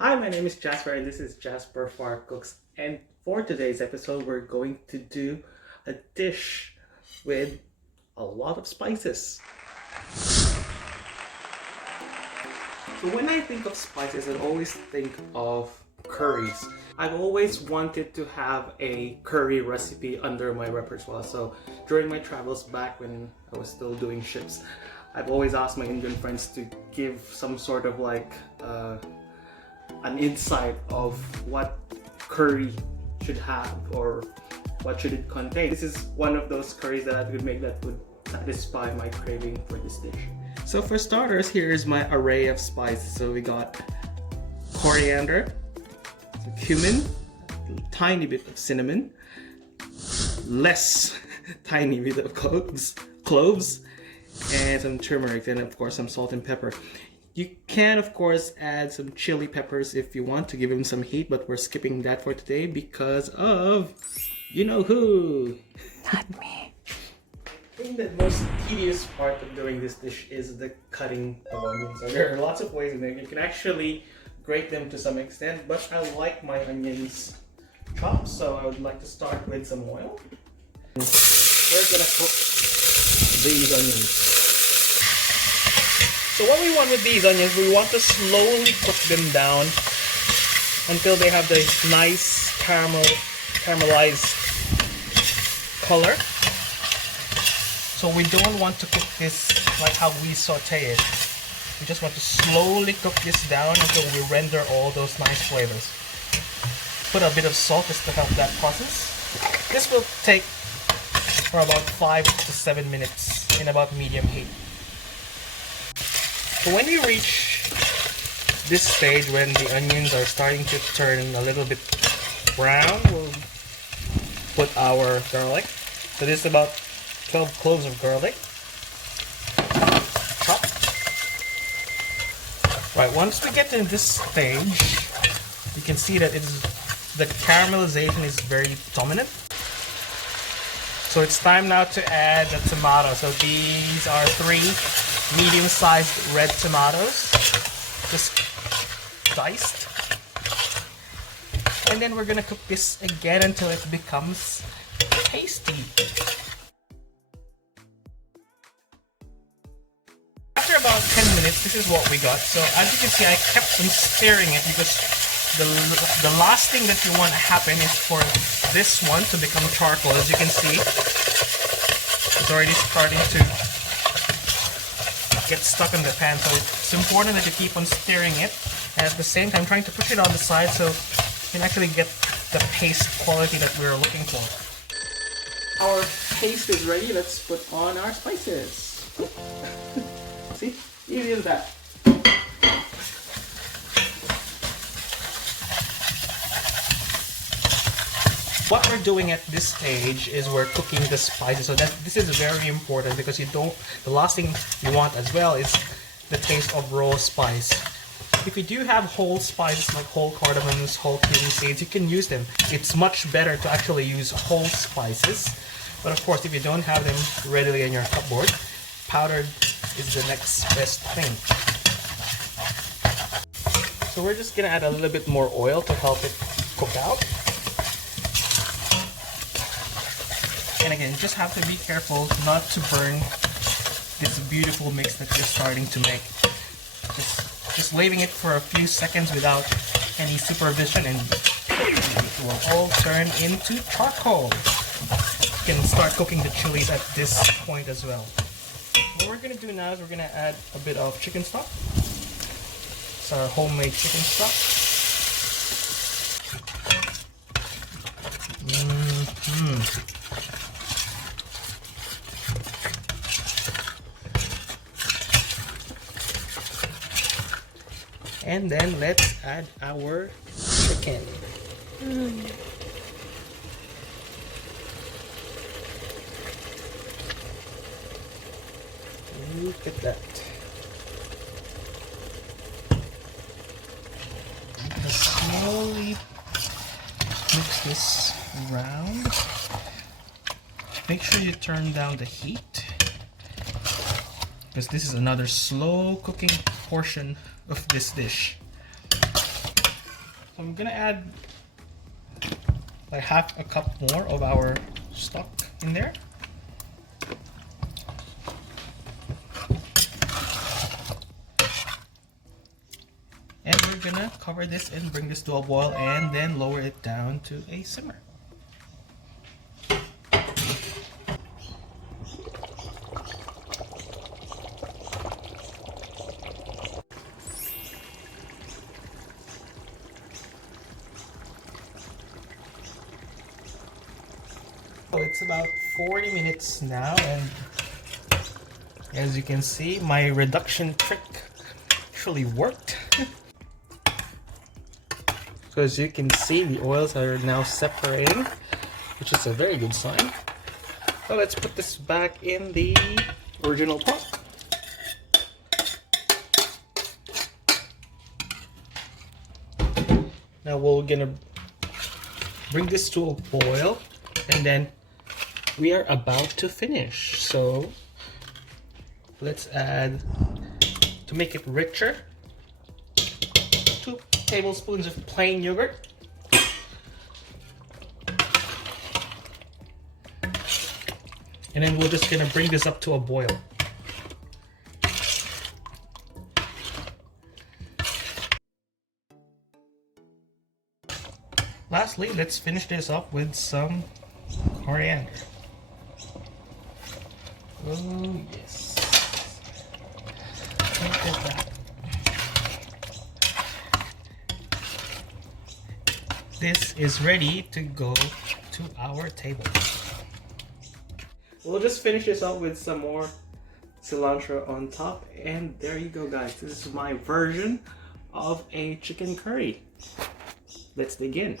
Hi, my name is Jasper and this is JasperFarCooks, and for today's episode we're going to do a dish with a lot of spices. So when I think of spices, I always think of curries. I've always wanted to have a curry recipe under my repertoire. So during my travels back when I was still doing ships, I've always asked my Indian friends to give some sort of an insight of what curry should have or what should it contain. This is one of those curries that I could make that would satisfy my craving for this dish. So for starters, here is my array of spices. So we got coriander, cumin, a tiny bit of cinnamon, less tiny bit of cloves, and some turmeric, and of course some salt and pepper. You can of course add some chili peppers if you want to give them some heat, but we're skipping that for today because of you know who. Not me. I think the most tedious part of doing this dish is the cutting of onions. So there are lots of ways in there. You can actually grate them to some extent, but I like my onions chopped, so I would like to start with some oil. We're gonna cook these onions. So what we want with these onions, we want to slowly cook them down until they have the nice caramelized color. So we don't want to cook this like how we saute it. We just want to slowly cook this down until we render all those nice flavors. Put a bit of salt just to help that process. This will take for about 5 to 7 minutes in about medium heat. So when we reach this stage, when the onions are starting to turn a little bit brown, we'll put our garlic. So this is about 12 cloves of garlic. Chop. Right, once we get to this stage, you can see that the caramelization is very dominant. So it's time now to add the tomato. So these are 3 medium-sized red tomatoes, just diced. And then we're gonna cook this again until it becomes tasty. After about 10 minutes, this is what we got. So as you can see, I kept on stirring it because the last thing that you want to happen is for this one to become charcoal. As you can see, it's already starting to get stuck in the pan, so it's important that you keep on stirring it and at the same time trying to push it on the side so you can actually get the paste quality that we're looking for. Our paste is ready. Let's put on our spices. See? Easy as that. What we're doing at this stage is we're cooking the spices, so that this is very important because the last thing you want as well is the taste of raw spice. If you do have whole spices like whole cardamoms, whole cumin seeds, you can use them. It's much better to actually use whole spices, but of course if you don't have them readily in your cupboard, powdered is the next best thing. So we're just gonna add a little bit more oil to help it cook out. And again, just have to be careful not to burn this beautiful mix that you're starting to make. Just leaving it for a few seconds without any supervision and it will all turn into charcoal. You can start cooking the chilies at this point as well. What we're going to do now is we're going to add a bit of chicken stock. It's our homemade chicken stock. And then let's add our chicken. Look at that. Just slowly mix this around. Make sure you turn down the heat, because this is another slow cooking portion of this dish. So I'm gonna add like half a cup more of our stock in there. And we're gonna cover this and bring this to a boil and then lower it down to a simmer. So it's about 40 minutes now, and as you can see, my reduction trick actually worked. So as you can see, the oils are now separating, which is a very good sign. So let's put this back in the original pot. Now we're gonna bring this to a boil, and then we are about to finish. So let's add, to make it richer, 2 tablespoons of plain yogurt. And then we're just gonna bring this up to a boil. Lastly, let's finish this up with some coriander. Oh yes. Look at that. This is ready to go to our table. We'll just finish this up with some more cilantro on top, and there you go, guys. This is my version of a chicken curry. Let's dig in.